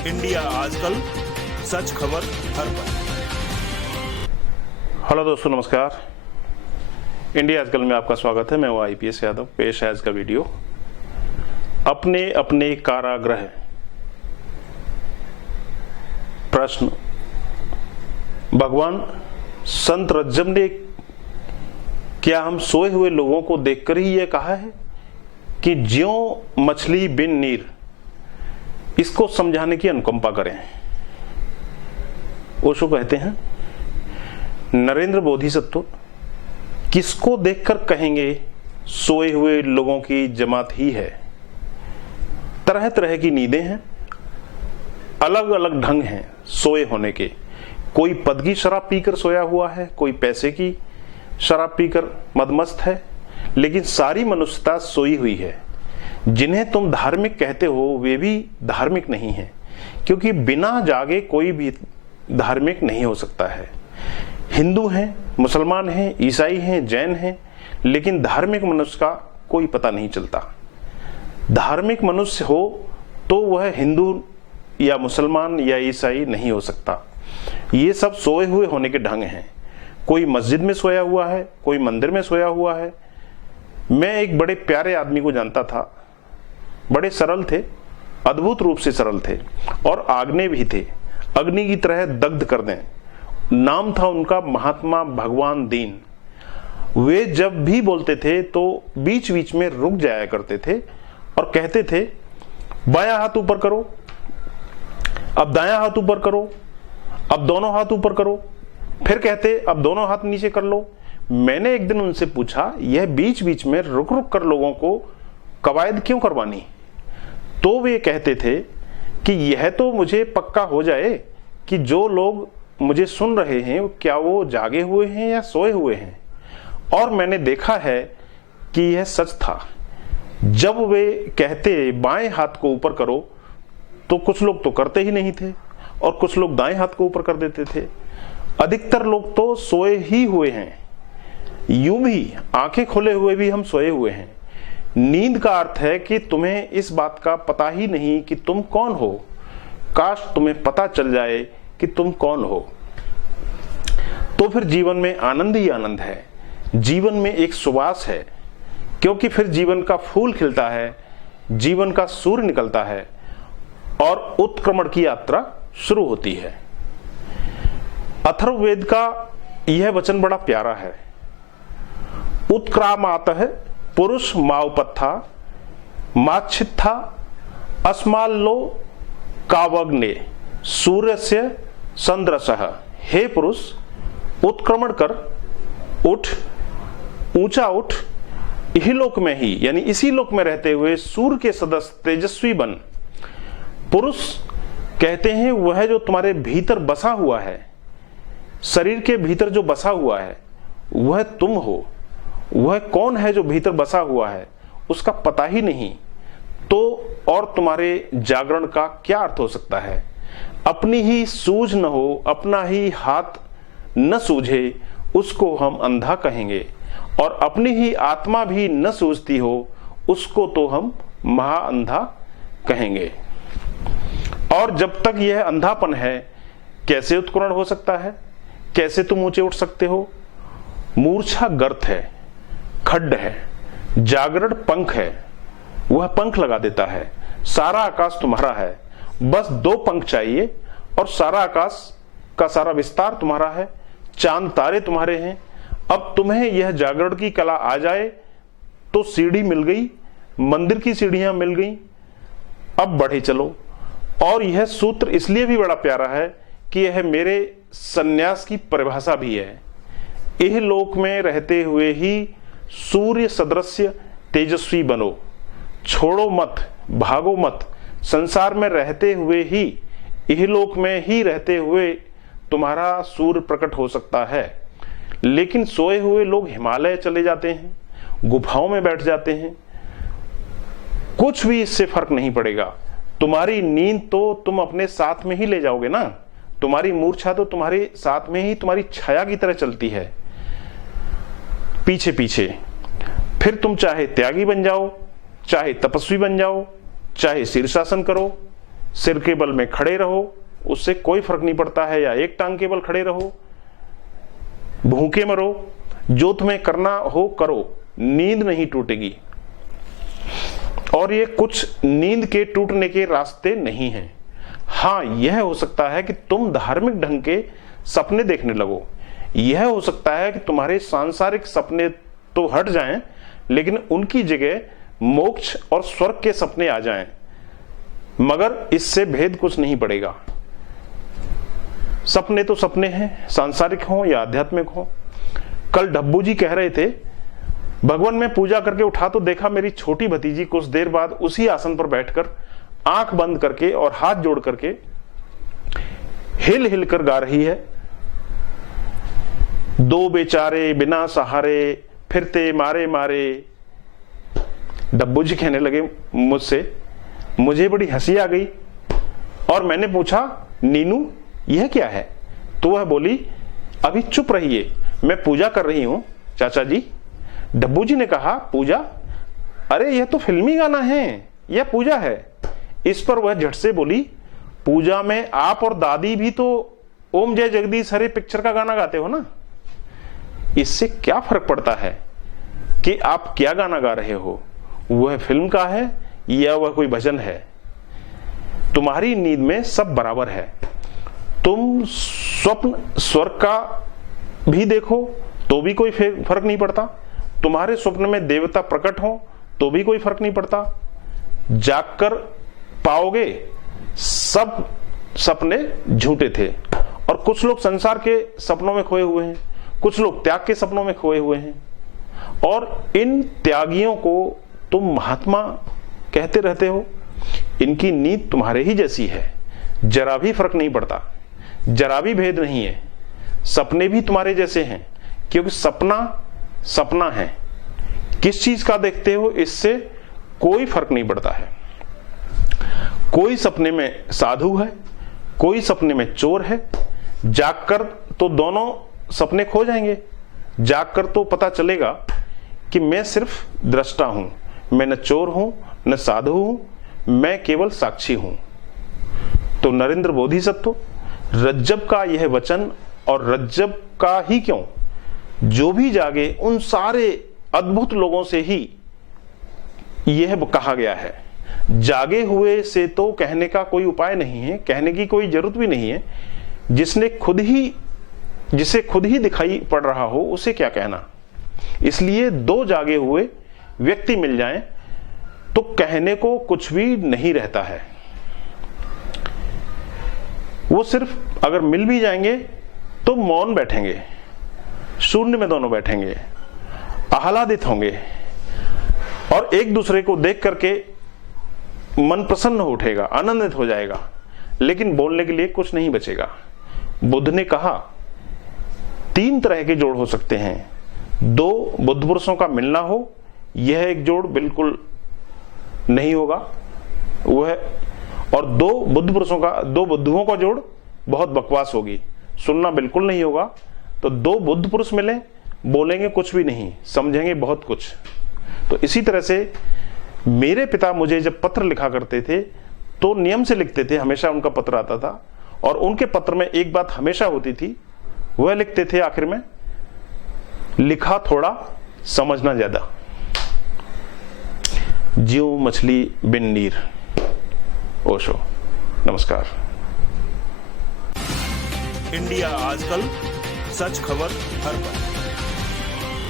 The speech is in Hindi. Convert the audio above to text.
इंडिया आजकल, सच खबर हर पल। हेलो दोस्तों, नमस्कार। इंडिया आजकल में आपका स्वागत है। मैं हूं IPS यादव। पेश है आज का वीडियो, अपने अपने कारागृह। प्रश्न, भगवान संत रज्जब ने क्या हम सोए हुए लोगों को देखकर ही यह कहा है कि ज्यों मछली बिन नीर, इसको समझाने की अनुकंपा करें? ओशो कहते हैं, नरेंद्र बोधिसत्व किसको देखकर कहेंगे सोए हुए लोगों की जमात ही है। तरह तरह की नींदें हैं, अलग अलग ढंग हैं सोए होने के। कोई पद की शराब पीकर सोया हुआ है, कोई पैसे की शराब पीकर मदमस्त है, लेकिन सारी मनुष्यता सोई हुई है। जिन्हें तुम धार्मिक कहते हो वे भी धार्मिक नहीं हैं, क्योंकि बिना जागे कोई भी धार्मिक नहीं हो सकता है। हिंदू हैं, मुसलमान हैं, ईसाई हैं, जैन हैं, लेकिन धार्मिक मनुष्य का कोई पता नहीं चलता। धार्मिक मनुष्य हो तो वह हिंदू या मुसलमान या ईसाई नहीं हो सकता। ये सब सोए हुए होने के ढंग हैं। कोई मस्जिद में सोया हुआ है, कोई मंदिर में सोया हुआ है। मैं एक बड़े प्यारे आदमी को जानता था, बड़े सरल थे, अद्भुत रूप से सरल थे और आग्ने भी थे, अग्नि की तरह दग्ध कर दें। नाम था उनका महात्मा भगवान दीन। वे जब भी बोलते थे तो बीच बीच में रुक जाया करते थे और कहते थे, बायां हाथ ऊपर करो, अब दायां हाथ ऊपर करो, अब दोनों हाथ ऊपर करो। फिर कहते, अब दोनों हाथ नीचे कर लो। मैंने एक दिन उनसे पूछा, यह बीच बीच में रुक रुक कर लोगों को कवायद क्यों करवानी? तो वे कहते थे कि यह तो मुझे पक्का हो जाए कि जो लोग मुझे सुन रहे हैं क्या वो जागे हुए हैं या सोए हुए हैं। और मैंने देखा है कि यह सच था। जब वे कहते बाएं हाथ को ऊपर करो तो कुछ लोग तो करते ही नहीं थे और कुछ लोग दाएं हाथ को ऊपर कर देते थे। अधिकतर लोग तो सोए ही हुए हैं। यूं भी आंखें खोले हुए भी हम सोए हुए हैं। नींद का अर्थ है कि तुम्हें इस बात का पता ही नहीं कि तुम कौन हो। काश तुम्हें पता चल जाए कि तुम कौन हो, तो फिर जीवन में आनंद ही आनंद है, जीवन में एक सुवास है, क्योंकि फिर जीवन का फूल खिलता है, जीवन का सूर्य निकलता है और उत्क्रमण की यात्रा शुरू होती है। अथर्ववेद का यह वचन बड़ा प्यारा है। उत्क्रामातः पुरुष मावपत्था माच्छित्था अस्माल्लो कावग्ने सूर्यस्य संद्रसः। हे पुरुष, उत्क्रमण कर, उठ, ऊंचा उठ, इही लोक में ही यानी इसी लोक में रहते हुए सूर्य के सदस्य तेजस्वी बन। पुरुष कहते हैं वह जो तुम्हारे भीतर बसा हुआ है, शरीर के भीतर जो बसा हुआ है वह तुम हो। वह कौन है जो भीतर बसा हुआ है उसका पता ही नहीं, तो और तुम्हारे जागरण का क्या अर्थ हो सकता है? अपनी ही सूझ न हो, अपना ही हाथ न सूझे, उसको हम अंधा कहेंगे। और अपनी ही आत्मा भी न सूझती हो, उसको तो हम महाअंधा कहेंगे। और जब तक यह अंधापन है, कैसे उत्क्रमण हो सकता है? कैसे तुम ऊंचे उठ सकते हो? मूर्छा गर्त है, खड्ड है, जागरण पंख है, वह पंख लगा देता है। सारा आकाश तुम्हारा है, बस 2 पंख चाहिए और सारा आकाश का सारा विस्तार तुम्हारा है, चांद तारे तुम्हारे हैं। अब तुम्हें यह जागरण की कला आ जाए तो सीढ़ी मिल गई, मंदिर की सीढ़ियां मिल गई, अब बढ़े चलो। और यह सूत्र इसलिए भी बड़ा प्यारा है कि यह मेरे सन्यास की परिभाषा भी है। यह लोक में रहते हुए ही सूर्य सदृश्य तेजस्वी बनो, छोड़ो मत, भागो मत। संसार में रहते हुए ही, इहलोक में ही रहते हुए तुम्हारा सूर्य प्रकट हो सकता है। लेकिन सोए हुए लोग हिमालय चले जाते हैं, गुफाओं में बैठ जाते हैं, कुछ भी इससे फर्क नहीं पड़ेगा। तुम्हारी नींद तो तुम अपने साथ में ही ले जाओगे ना, तुम्हारी मूर्छा तो तुम्हारे साथ में ही तुम्हारी छाया की तरह चलती है पीछे पीछे। फिर तुम चाहे त्यागी बन जाओ, चाहे तपस्वी बन जाओ, चाहे शीर्षासन करो, सिर के बल में खड़े रहो, उससे कोई फर्क नहीं पड़ता है, या एक टांग के बल खड़े रहो, भूखे मरो, जो तुम्हें करना हो करो, नींद नहीं टूटेगी। और ये कुछ नींद के टूटने के रास्ते नहीं हैं। हाँ, यह हो सकता है कि तुम धार्मिक ढंग के सपने देखने लगो, यह हो सकता है कि तुम्हारे सांसारिक सपने तो हट जाएं, लेकिन उनकी जगह मोक्ष और स्वर्ग के सपने आ जाएं, मगर इससे भेद कुछ नहीं पड़ेगा। सपने तो सपने हैं, सांसारिक हो या आध्यात्मिक हो। कल डब्बू जी कह रहे थे, भगवान में पूजा करके उठा तो देखा मेरी छोटी भतीजी कुछ देर बाद उसी आसन पर बैठकर आंख बंद करके और हाथ जोड़ करके हिल हिल कर गा रही है। दो बेचारे बिना सहारे फिरते मारे मारे। डब्बू जी कहने लगे मुझसे, मुझे बड़ी हंसी आ गई और मैंने पूछा, नीनू यह क्या है? तो वह बोली, अभी चुप रहिए, मैं पूजा कर रही हूं चाचा जी। डब्बू जी ने कहा, पूजा? अरे यह तो फिल्मी गाना है, यह पूजा है। इस पर वह झट से बोली, पूजा में आप और दादी भी तो ओम जय जगदीश हरे पिक्चर का गाना गाते हो ना, इससे क्या फर्क पड़ता है कि आप क्या गाना गा रहे हो, वह फिल्म का है या वह कोई भजन है। तुम्हारी नींद में सब बराबर है। तुम स्वप्न स्वर्ग का भी देखो तो भी कोई फर्क नहीं पड़ता, तुम्हारे स्वप्न में देवता प्रकट हो तो भी कोई फर्क नहीं पड़ता। जागकर पाओगे सब सपने झूठे थे। और कुछ लोग संसार के सपनों में खोए हुए हैं, कुछ लोग त्याग के सपनों में खोए हुए हैं, और इन त्यागियों को तुम महात्मा कहते रहते हो। इनकी नींद तुम्हारे ही जैसी है, जरा भी फर्क नहीं पड़ता, जरा भी भेद नहीं है। सपने भी तुम्हारे जैसे हैं, क्योंकि सपना सपना है। किस चीज का देखते हो इससे कोई फर्क नहीं पड़ता है। कोई सपने में साधु है, कोई सपने में चोर है। जागकर तो दोनों सपने खो जाएंगे। जागकर तो पता चलेगा कि मैं सिर्फ दृष्टा हूं, मैं न चोर हूं न साधु हूं, मैं केवल साक्षी हूं। तो नरेंद्र बोधिसत्व रज्जब का यह वचन, और रज्जब का ही क्यों, जो भी जागे उन सारे अद्भुत लोगों से ही यह कहा गया है। जागे हुए से तो कहने का कोई उपाय नहीं है, कहने की कोई जरूरत भी नहीं है। जिसे खुद ही दिखाई पड़ रहा हो उसे क्या कहना। इसलिए दो जागे हुए व्यक्ति मिल जाएं तो कहने को कुछ भी नहीं रहता है। वो सिर्फ अगर मिल भी जाएंगे तो मौन बैठेंगे, शून्य में दोनों बैठेंगे, आह्लादित होंगे, और एक दूसरे को देख करके मन प्रसन्न हो उठेगा, आनंदित हो जाएगा, लेकिन बोलने के लिए कुछ नहीं बचेगा। बुद्ध ने कहा 3 तरह के जोड़ हो सकते हैं। 2 बुद्ध पुरुषों का मिलना हो, यह एक जोड़ बिल्कुल नहीं होगा वह, और 2 बुद्धुओं का जोड़ बहुत बकवास होगी, सुनना बिल्कुल नहीं होगा। तो 2 बुद्ध पुरुष मिले, बोलेंगे कुछ भी नहीं, समझेंगे बहुत कुछ। तो इसी तरह से मेरे पिता मुझे जब पत्र लिखा करते थे तो नियम से लिखते थे, हमेशा उनका पत्र आता था, और उनके पत्र में एक बात हमेशा होती थी, वह लिखते थे आखिर में, लिखा थोड़ा समझना ज्यादा। ज्यों मछली बिन नीर। ओशो। नमस्कार। इंडिया आजकल, सच खबर हर पल।